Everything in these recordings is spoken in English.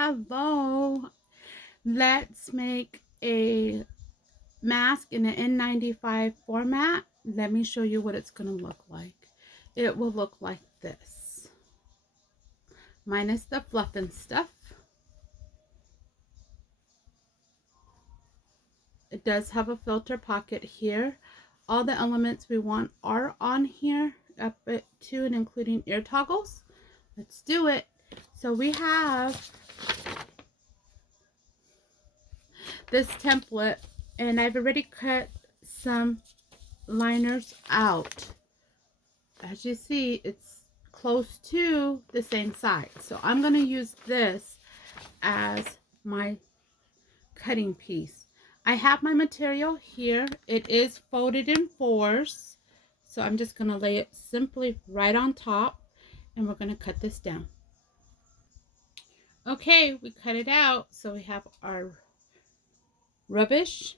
Hello. Let's make a mask in the N95 format. Let me show you what it's going to look like. It will look like this. Minus the fluff and stuff. It does have a filter pocket here. All the elements we want are on here, up to and including ear toggles. Let's do it. So we have this template, and I've already cut some liners out. As you see, it's close to the same size, so I'm going to use this as my cutting piece. I have my material here. It is folded in fours, so I'm just going to lay it simply right on top, and we're going to cut this down. Okay, we cut it out, so we have our rubbish,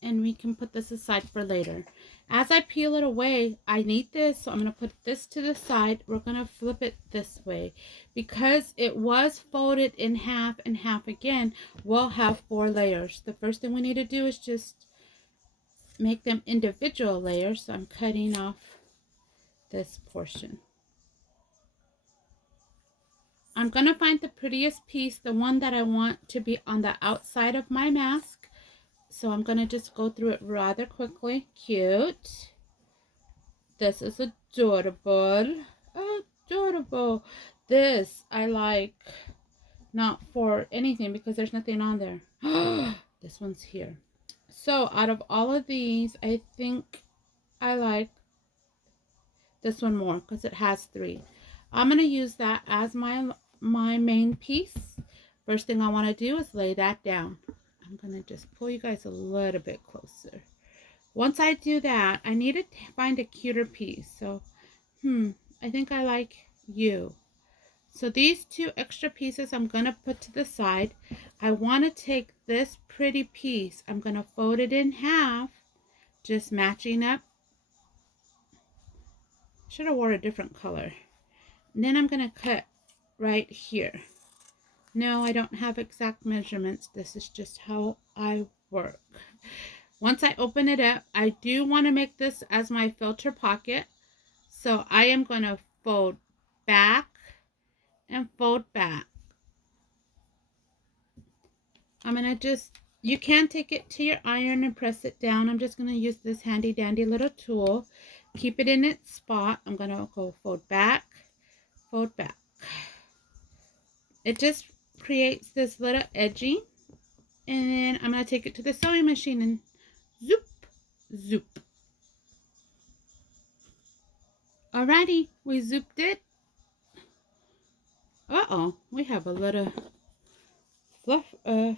and we can put this aside for later. As I peel it away, I need this, so I'm going to put this to the side. We're going to flip it this way. Because it was folded in half and half again, we'll have 4 layers. The first thing we need to do is just make them individual layers. So I'm cutting off this portion. I'm going to find the prettiest piece, the one that I want to be on the outside of my mask. So I'm going to just go through it rather quickly. Cute. This is adorable. Adorable. This I like, not for anything because there's nothing on there. This one's here. So out of all of these, I think I like this one more because it has 3. I'm going to use that as my main piece. First thing I want to do is lay that down. I'm going to just pull you guys a little bit closer. Once I do that, I need to find a cuter piece. So, I think I like you. So these 2 extra pieces I'm going to put to the side. I want to take this pretty piece. I'm going to fold it in half, just matching up. Should have wore a different color. And then I'm going to cut right here. No, I don't have exact measurements. This is just how I work. Once I open it up, I do want to make this as my filter pocket. So I am going to fold back and fold back. I'm going to just, you can take it to your iron and press it down. I'm just going to use this handy dandy little tool. Keep it in its spot. I'm going to go fold back, fold back. It just creates this little edging, and then I'm going to take it to the sewing machine and zoop, zoop. Alrighty, we zooped it. We have a little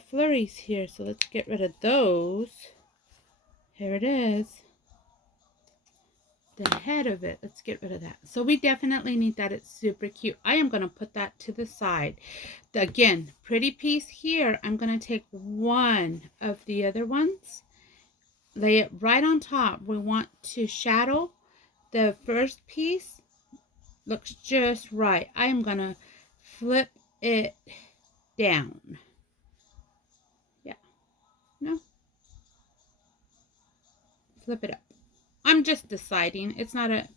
flurries here, so let's get rid of those. Here it is. The head of it, let's get rid of that. So we definitely need that. It's super cute. I am going to put that to the side. Again, pretty piece here. I'm going to take one of the other ones, lay it right on top. We want to shadow the first piece. Looks just right. I am going to flip it down. Yeah. No. Flip it up. I'm just deciding. It's not a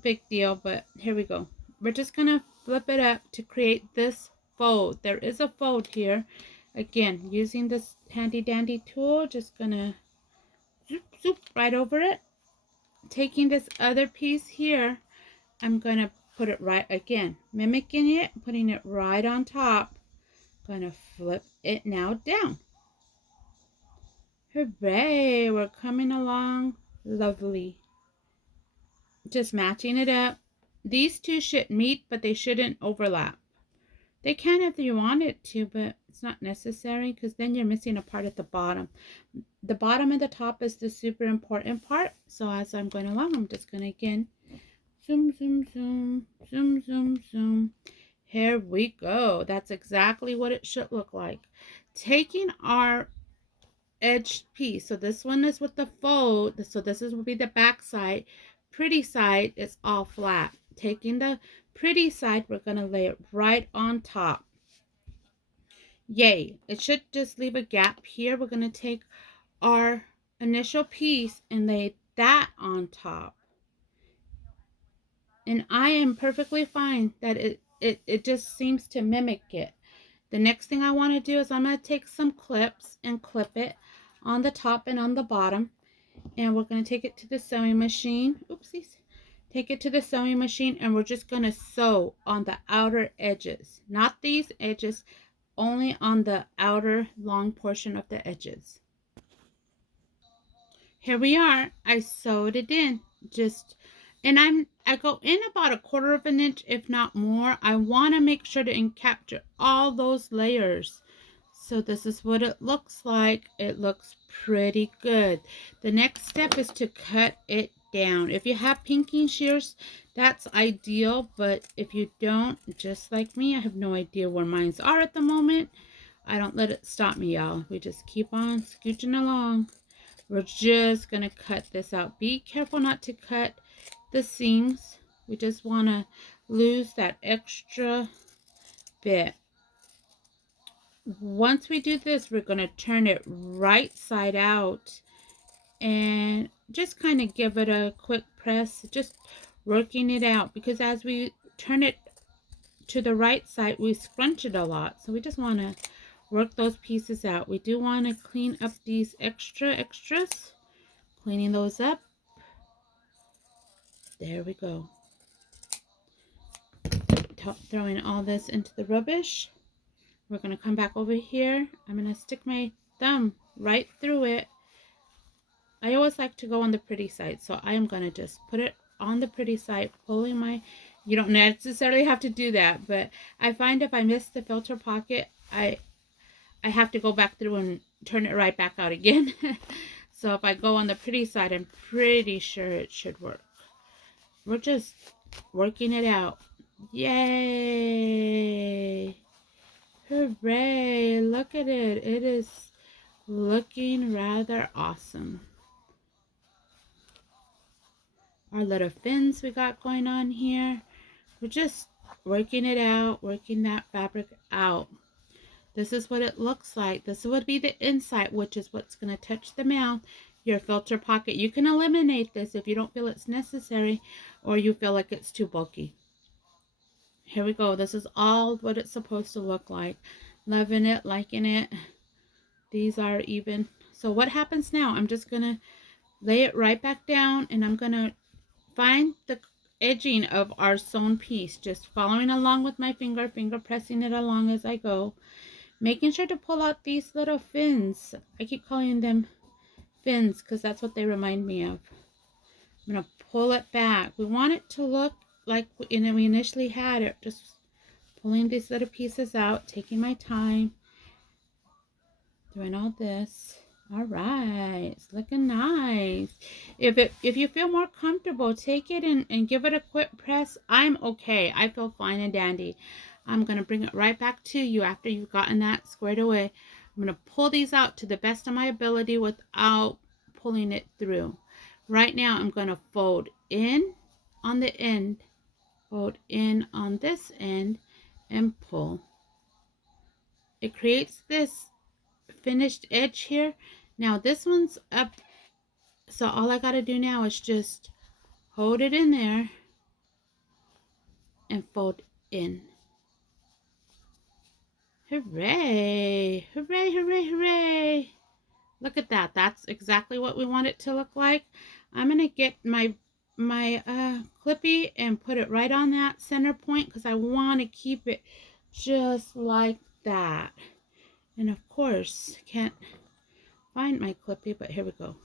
big deal, but here we go. We're just going to flip it up to create this fold. There is a fold here. Again, using this handy dandy tool, just going to zoop, zoop right over it. Taking this other piece here, I'm going to put it right again. Mimicking it, putting it right on top. Going to flip it now down. Hooray! We're coming along. Lovely. Just matching it up. These 2 should meet, but they shouldn't overlap. They can if you want it to, but it's not necessary because then you're missing a part at the bottom. The bottom and the top is the super important part. So as I'm going along, I'm just going to again zoom, zoom, zoom, zoom, zoom, zoom. Here we go. That's exactly what it should look like. Taking our edged piece. So this one is with the fold. So this will be the back side. Pretty side is all flat. Taking the pretty side, we're going to lay it right on top. Yay. It should just leave a gap here. We're going to take our initial piece and lay that on top. And I am perfectly fine that it just seems to mimic it. The next thing I want to do is I'm going to take some clips and clip it on the top and on the bottom. And we're going to take it to the sewing machine. Oopsies. Take it to the sewing machine and we're just going to sew on the outer edges. Not these edges, only on the outer long portion of the edges. Here we are. I sewed it in. And I go in about 1/4 of an inch, if not more. I want to make sure to capture all those layers. So this is what it looks like. It looks pretty good. The next step is to cut it down. If you have pinking shears, that's ideal. But if you don't, just like me, I have no idea where mine are at the moment. I don't let it stop me, y'all. We just keep on scooching along. We're just going to cut this out. Be careful not to cut the seams. We just want to lose that extra bit. Once we do this, we're going to turn it right side out and just kind of give it a quick press, just working it out, because as we turn it to the right side, we scrunch it a lot. So we just want to work those pieces out. We do want to clean up these extras. Cleaning those up. There we go. Throwing all this into the rubbish. We're going to come back over here. I'm going to stick my thumb right through it. I always like to go on the pretty side, so I am going to just put it on the pretty side, pulling my... You don't necessarily have to do that, but I find if I miss the filter pocket, I have to go back through and turn it right back out again. So if I go on the pretty side, I'm pretty sure it should work. We're just working it out. Yay! Hooray! Look at it. It is looking rather awesome. Our little fins we got going on here. We're just working it out, working that fabric out. This is what it looks like. This would be the inside, which is what's going to touch the mouth, your filter pocket. You can eliminate this if you don't feel it's necessary or you feel like it's too bulky. Here we go. This is all what it's supposed to look like. Loving it, liking it. These are even. So what happens now? I'm just going to lay it right back down and I'm going to find the edging of our sewn piece. Just following along with my finger pressing it along as I go. Making sure to pull out these little fins. I keep calling them fins because that's what they remind me of. I'm going to pull it back. We want it to look like we initially had it. Just pulling these little pieces out, taking my time, doing all this. All right, it's looking nice. If you feel more comfortable, take it and give it a quick press. I'm okay. I feel fine and dandy. I'm going to bring it right back to you after you've gotten that squared away. I'm going to pull these out to the best of my ability without pulling it through. Right now, I'm going to fold in on the end, fold in on this end, and pull. It creates this finished edge here. Now, this one's up, so all I got to do now is just hold it in there and fold in. Hooray! Hooray, hooray, hooray! Look at that. That's exactly what we want it to look like. I'm going to get my clippy and put it right on that center point because I want to keep it just like that. And of course, can't find my clippy, but here we go.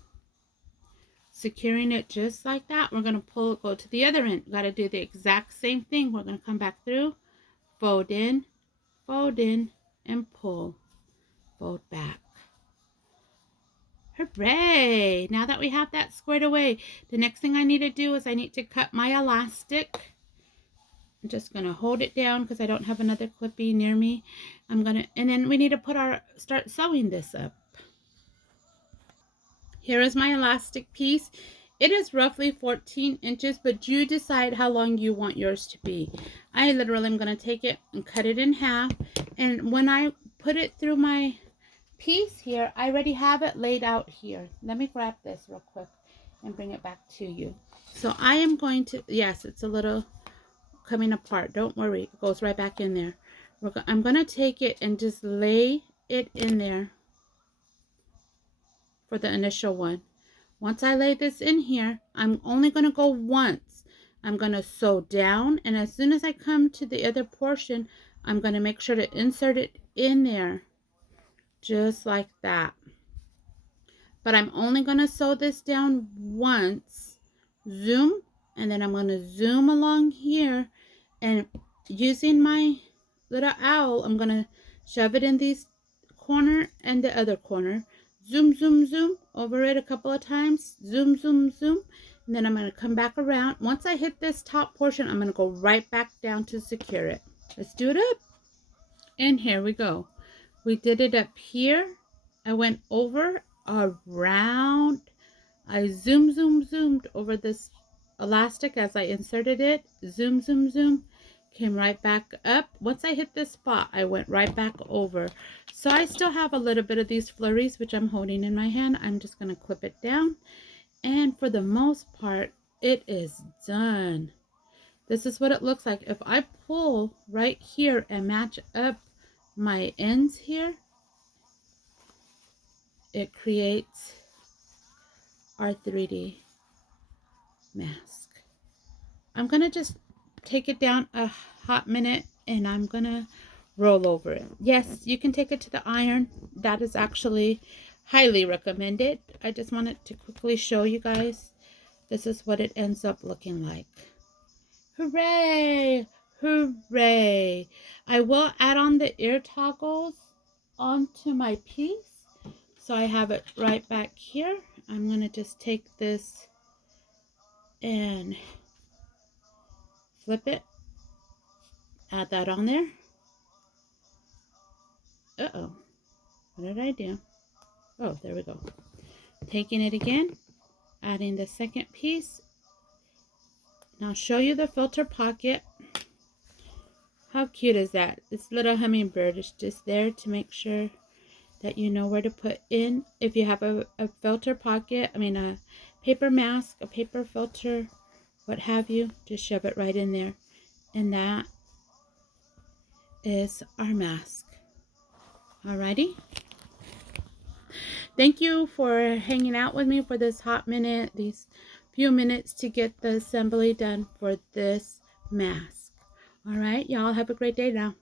Securing it just like that. We're going to go to the other end. Got to do the exact same thing. We're going to come back through, fold in, and pull, fold back. Hooray! Now that we have that squared away, the next thing I need to do is I need to cut my elastic. I'm just going to hold it down because I don't have another clippy near me. And then we need to start sewing this up. Here is my elastic piece. It is roughly 14 inches, but you decide how long you want yours to be. I literally am going to take it and cut it in half. And when I put it through my piece here, I already have it laid out here. Let me grab this real quick and bring it back to you. So I am going to, yes, it's a little coming apart. Don't worry, it goes right back in there. I'm going to take it and just lay it in there for the initial one. Once I lay this in here, I'm only going to go once. I'm going to sew down, and as soon as I come to the other portion, I'm going to make sure to insert it in there, just like that. But I'm only going to sew this down once, zoom, and then I'm going to zoom along here, and using my little owl, I'm going to shove it in these corner and the other corner. Zoom, zoom, zoom over it a couple of times. Zoom, zoom, zoom. And then I'm going to come back around. Once I hit this top portion, I'm going to go right back down to secure it. Let's do it up. And here we go. We did it up here. I went over, around. I zoomed over this elastic as I inserted it. Zoom, zoom, zoom. Came right back up. Once I hit this spot, I went right back over. So I still have a little bit of these flurries, which I'm holding in my hand. I'm just going to clip it down. And for the most part, it is done. This is what it looks like. If I pull right here and match up my ends here, it creates our 3D mask. I'm going to just take it down a hot minute and I'm going to roll over it. Yes, you can take it to the iron. That is actually highly recommended. I just wanted to quickly show you guys. This is what it ends up looking like. Hooray! Hooray! I will add on the ear toggles onto my piece. So I have it right back here. I'm going to just take this and flip it. Add that on there. Uh-oh. What did I do? Oh, there we go. Taking it again. Adding the second piece. And I'll show you the filter pocket. How cute is that? This little hummingbird is just there to make sure that you know where to put in. If you have a filter pocket, a paper mask, a paper filter, what have you, just shove it right in there. And that is our mask. Alrighty. Thank you for hanging out with me for this hot minute, these few minutes to get the assembly done for this mask. Alright, y'all have a great day now.